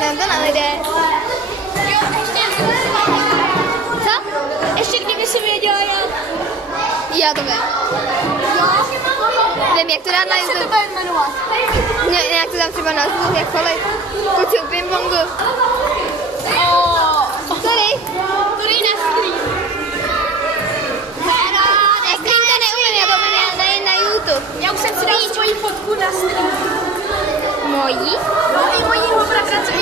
nám to najde. Co? Ještě kdyby si věděla, Já to vím. Nevím, jak to dát na jak se to YouTube. bude jmenovat? Nějak to tam třeba nazvu, jakkoliv. Kluci u pingpongu. Sorry. Který na stream? Na stream to neumím, já to umím na YouTube. Já už jsem si dala svoji fotku na stream. Mojí? No i mojího bratra, co